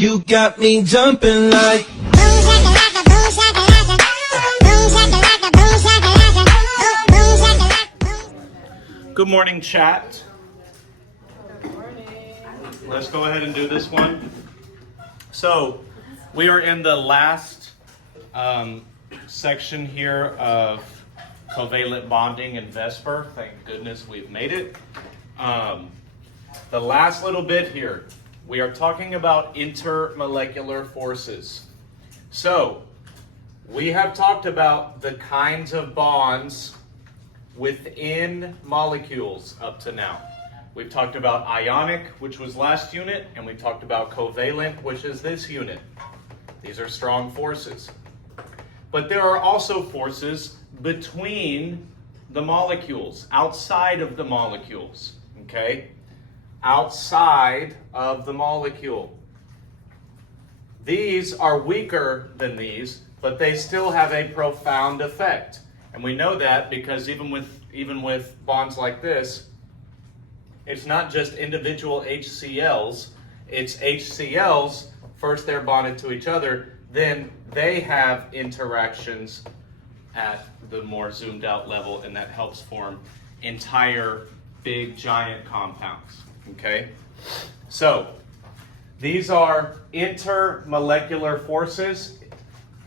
You got me jumping like Good morning, chat. Good morning. Let's go ahead and do this one. So, we are in the last section here of covalent bonding and VSEPR. Thank goodness we've made it. The last little bit here, we are talking about intermolecular forces. So, we have talked about the kinds of bonds within molecules up to now. We've talked about ionic, which was last unit, and we talked about covalent, which is this unit. These are strong forces. But there are also forces between the molecules, outside of the molecules, okay? Outside of the molecule. These are weaker than these, but they still have a profound effect. And we know that because even with bonds like this, it's not just individual HCl's, it's HCl's, first they're bonded to each other, then they have interactions at the more zoomed out level, and that helps form entire big giant compounds, okay? So, these are intermolecular forces.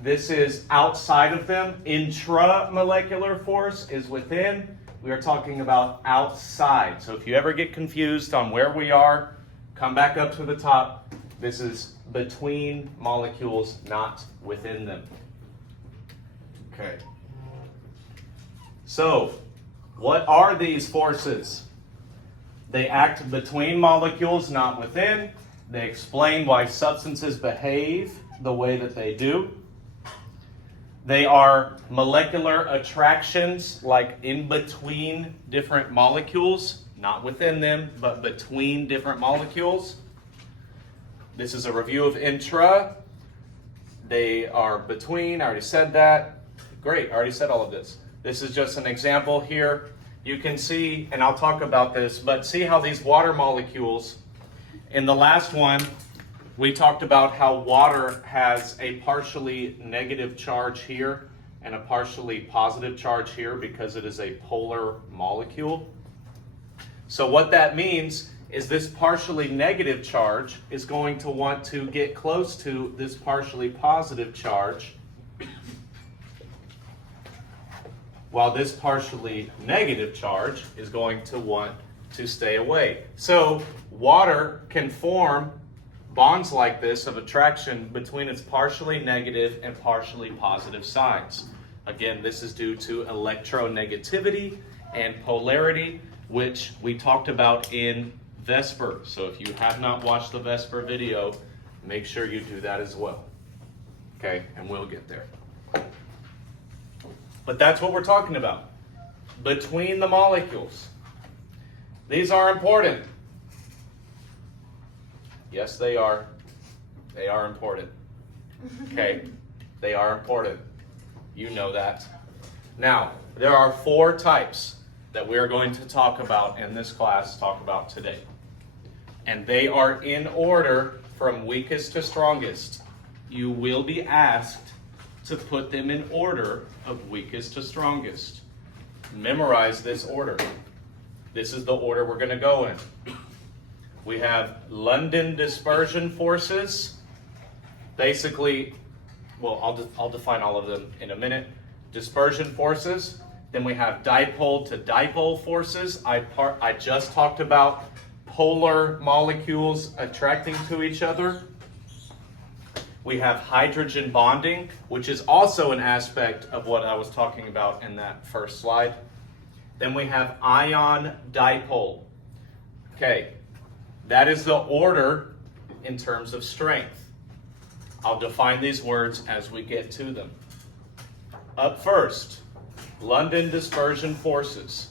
This is outside of them. Intramolecular force is within. We are talking about outside. So if you ever get confused on where we are, come back up to the top. This is between molecules, not within them. Okay. So, what are these forces? They act between molecules, not within. They explain why substances behave the way that they do. They are molecular attractions, like in between different molecules, not within them, but between different molecules. This is a review of intra. They are between, I already said that. Great, I already said all of this. This is just an example here. You can see, and I'll talk about this, but see how these water molecules, in the last one, we talked about how water has a partially negative charge here and a partially positive charge here because it is a polar molecule. So what that means is this partially negative charge is going to want to get close to this partially positive charge, while this partially negative charge is going to want to stay away. So water can form bonds like this of attraction between its partially negative and partially positive sides. Again, this is due to electronegativity and polarity, which we talked about in VSEPR. So if you have not watched the VSEPR video, make sure you do that as well. Okay, and we'll get there. But that's what we're talking about. Between the molecules. These are important. Yes, they are. They are important. Okay? They are important. You know that. Now, there are 4 types that we are going to talk about in this class, talk about today. And they are in order from weakest to strongest. You will be asked to put them in order of weakest to strongest. Memorize this order. This is the order we're going to go in. We have London dispersion forces. Basically, well, I'll define all of them in a minute. Dispersion forces. Then we have dipole to dipole forces. I just talked about polar molecules attracting to each other. We have hydrogen bonding, which is also an aspect of what I was talking about in that first slide. Then we have ion dipole. Okay. That is the order in terms of strength. I'll define these words as we get to them. Up first, London dispersion forces.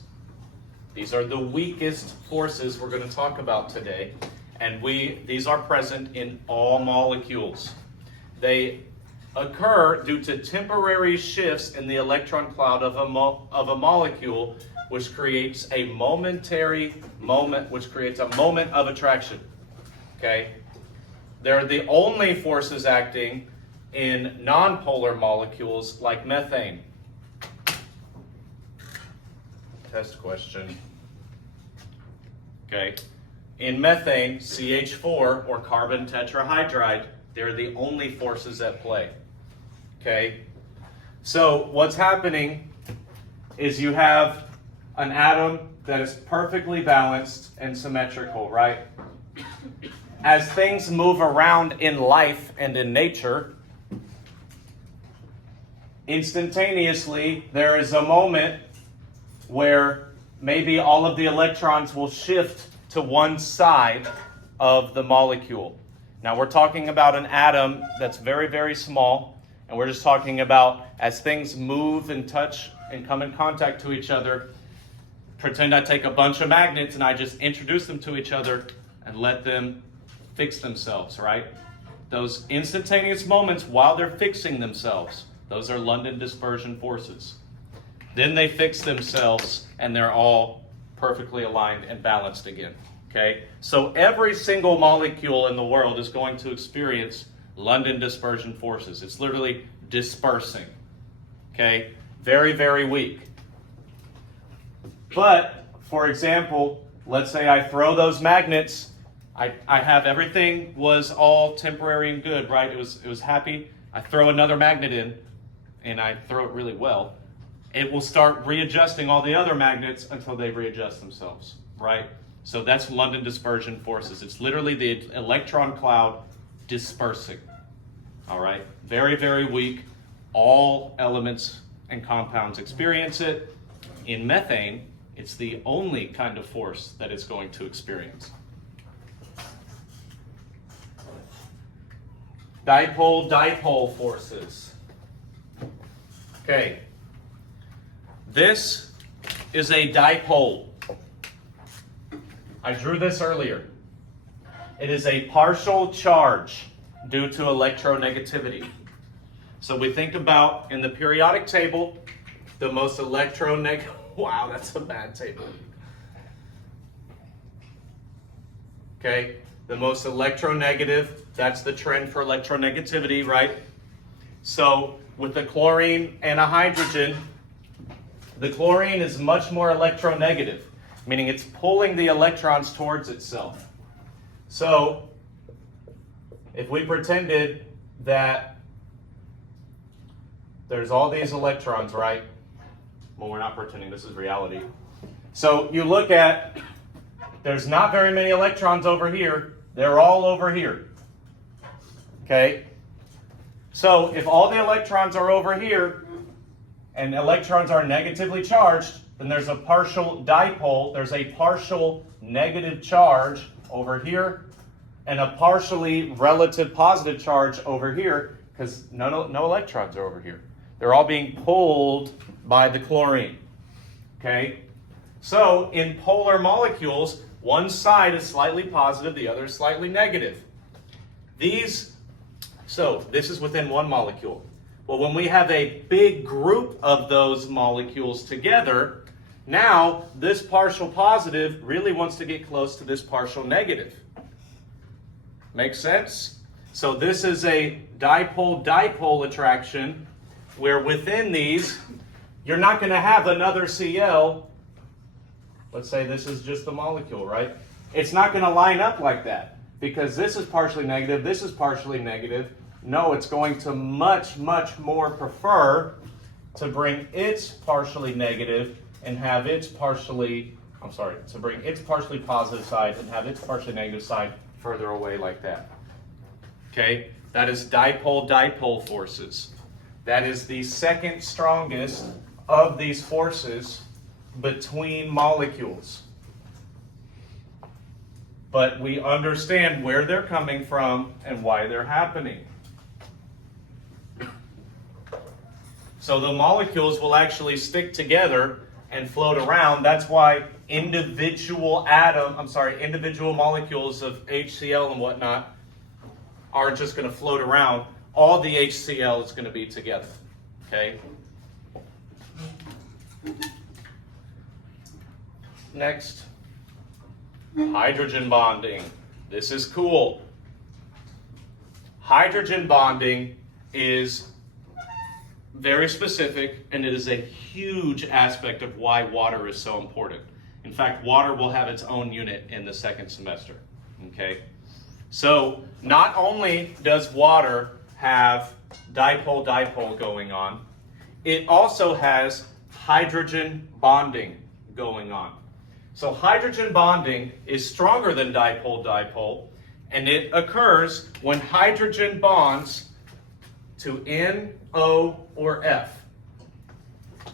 These are the weakest forces we're going to talk about today, and these are present in all molecules. They occur due to temporary shifts in the electron cloud of a molecule, which creates a moment of attraction. Okay? They're the only forces acting in nonpolar molecules like methane. Test question. Okay. In methane, CH4 or carbon tetrahydride, they're the only forces at play. Okay. So what's happening is you have an atom that is perfectly balanced and symmetrical, right? As things move around in life and in nature, instantaneously there is a moment where maybe all of the electrons will shift to one side of the molecule. Now we're talking about an atom that's very, very small, and we're just talking about as things move and touch and come in contact to each other, pretend I take a bunch of magnets and I just introduce them to each other and let them fix themselves, right? Those instantaneous moments while they're fixing themselves, those are London dispersion forces. Then they fix themselves and they're all perfectly aligned and balanced again. Okay? So every single molecule in the world is going to experience London dispersion forces. It's literally dispersing. Okay? Very, very weak. But, for example, let's say I throw those magnets. I have everything was all temporary and good, right? It was happy. I throw another magnet in, and I throw it really well. It will start readjusting all the other magnets until they readjust themselves, right? So that's London dispersion forces. It's literally the electron cloud dispersing, all right? Very, very weak. All elements and compounds experience it. In methane, it's the only kind of force that it's going to experience. Dipole-dipole forces. Okay. This is a dipole. I drew this earlier. It is a partial charge due to electronegativity. So we think about in the periodic table, the most electronegative. Wow, that's a bad table. Okay, the most electronegative, that's the trend for electronegativity, right? So with the chlorine and a hydrogen, the chlorine is much more electronegative, meaning it's pulling the electrons towards itself. So if we pretended that there's all these electrons, right? Well, we're not pretending, this is reality. So you look at, there's not very many electrons over here. They're all over here. Okay? So if all the electrons are over here, and electrons are negatively charged, then there's a partial dipole. There's a partial negative charge over here, and a partially relative positive charge over here, because no electrons are over here. They're all being pulled by the chlorine. Okay? So in polar molecules, one side is slightly positive, the other is slightly negative. So this is within one molecule. Well, when we have a big group of those molecules together, now this partial positive really wants to get close to this partial negative. Make sense? So this is a dipole-dipole attraction, where within these, you're not going to have another Cl. Let's say this is just the molecule, right? It's not going to line up like that, because this is partially negative, this is partially negative. No, it's going to much, much more prefer to bring its partially negative and have its partially, to bring its partially positive side and have its partially negative side further away like that. Okay, that is dipole-dipole forces. That is the second strongest of these forces between molecules. But we understand where they're coming from and why they're happening. So the molecules will actually stick together and float around. That's why individual molecules of HCl and whatnot aren't just going to float around. All the HCl is going to be together. Okay? Next, hydrogen bonding. This is cool. hydrogen bonding is very specific, and it is a huge aspect of why water is so important. In fact, water will have its own unit in the second semester. Okay? So not only does water have dipole-dipole going on, it also has hydrogen bonding going on. So hydrogen bonding is stronger than dipole-dipole, and it occurs when hydrogen bonds to N, O, or F.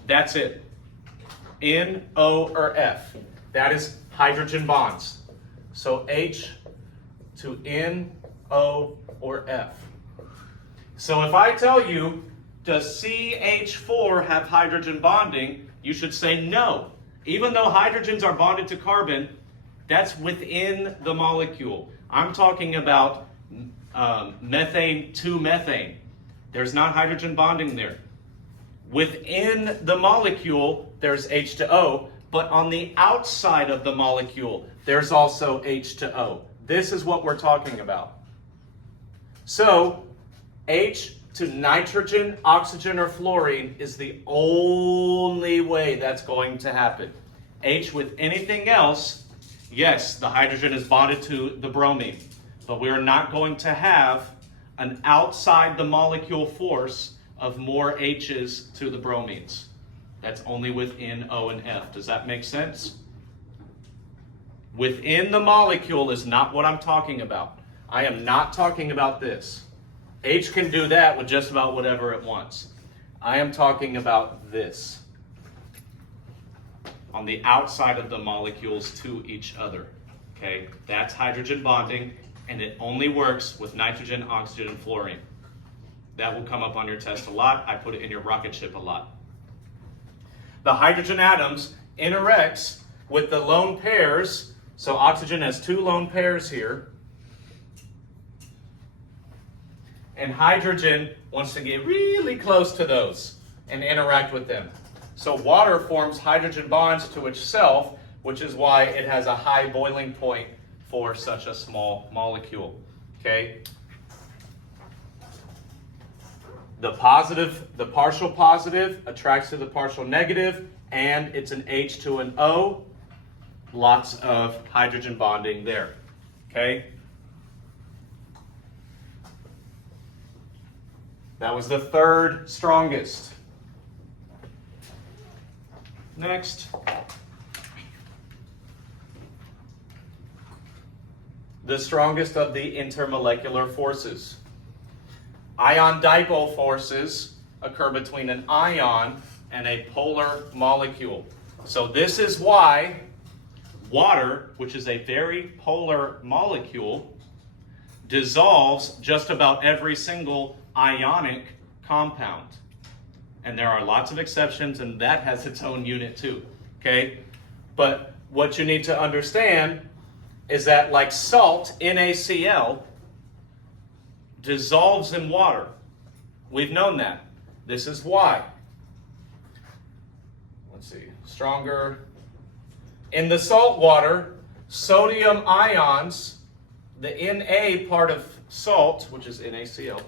That's it. N, O, or F. That is hydrogen bonds. So H to N, O, or F. So if I tell you, does CH4 have hydrogen bonding, you should say no. Even though hydrogens are bonded to carbon, that's within the molecule. I'm talking about methane to methane. There's not hydrogen bonding there. Within the molecule, there's H to O, but on the outside of the molecule, there's also H to O. This is what we're talking about. So, H to nitrogen, oxygen, or fluorine is the only way that's going to happen. H with anything else, yes, the hydrogen is bonded to the bromine, but we're not going to have an outside the molecule force of more H's to the bromines. That's only within O and F. Does that make sense? Within the molecule is not what I'm talking about. I am not talking about this. H can do that with just about whatever it wants. I am talking about this. On the outside of the molecules to each other. Okay, that's hydrogen bonding, and it only works with nitrogen, oxygen, and fluorine. That will come up on your test a lot. I put it in your rocket ship a lot. The hydrogen atoms interacts with the lone pairs. So oxygen has two lone pairs here. And hydrogen wants to get really close to those and interact with them. So water forms hydrogen bonds to itself, which is why it has a high boiling point for such a small molecule. Okay? The partial positive attracts to the partial negative, and it's an H to an O. Lots of hydrogen bonding there. Okay? That was the third strongest. Next. The strongest of the intermolecular forces. Ion-dipole forces occur between an ion and a polar molecule. So this is why water, which is a very polar molecule, dissolves just about every single ionic compound. And there are lots of exceptions, and that has its own unit too. Okay? But what you need to understand is that, like salt, NaCl, dissolves in water. We've known that. This is why. Let's see. Stronger. In the salt water, sodium ions, the Na part of salt, which is NaCl,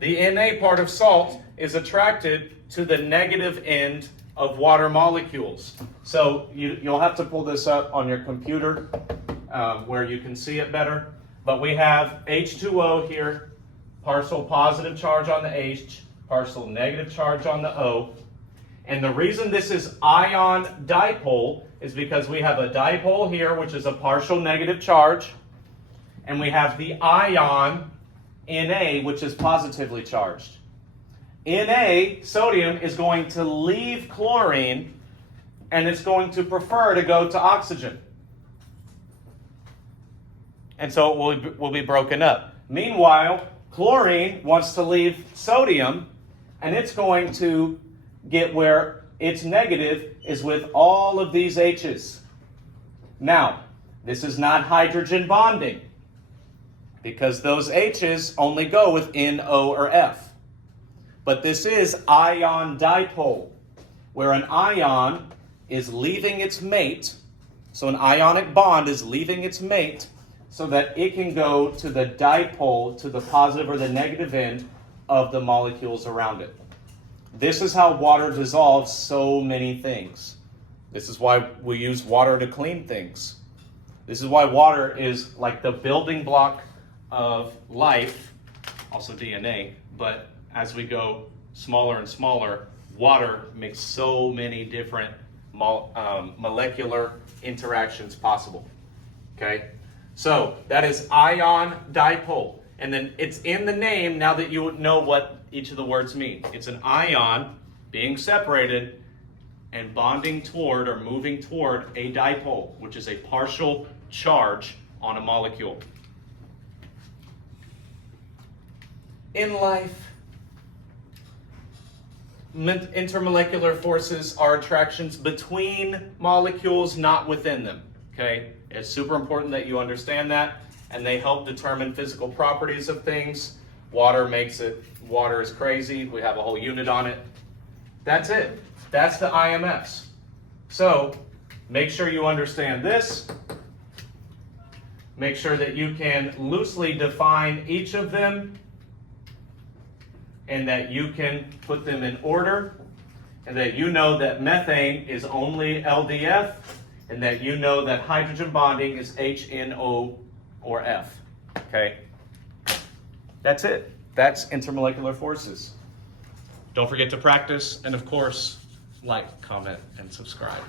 the Na part of salt is attracted to the negative end of water molecules. So you'll have to pull this up on your computer where you can see it better. But we have H2O here, partial positive charge on the H, partial negative charge on the O. And the reason this is ion dipole is because we have a dipole here, which is a partial negative charge, and we have the ion Na, which is positively charged. Na, sodium, is going to leave chlorine, and it's going to prefer to go to oxygen. And so it will be broken up. Meanwhile, chlorine wants to leave sodium, and it's going to get where its negative is with all of these H's. Now, this is not hydrogen bonding, because those H's only go with N, O, or F. But this is ion dipole, where an ion is leaving its mate So an ionic bond is leaving its mate so that it can go to the dipole, to the positive or the negative end of the molecules around it. This is how water dissolves so many things. This is why we use water to clean things. This is why water is like the building block of life, also DNA, but as we go smaller and smaller, water makes so many different molecular interactions possible. Okay? So that is ion dipole. And then it's in the name now that you know what each of the words mean. It's an ion being separated and bonding toward or moving toward a dipole, which is a partial charge on a molecule. In life, intermolecular forces are attractions between molecules, not within them. Okay? It's super important that you understand that, and they help determine physical properties of things. Water is crazy. We have a whole unit on it. That's it. That's the IMFs. So make sure you understand this. Make sure that you can loosely define each of them and that you can put them in order, and that you know that methane is only LDF, and that you know that hydrogen bonding is HNO or F. Okay? That's it. That's intermolecular forces. Don't forget to practice, and of course, like, comment, and subscribe.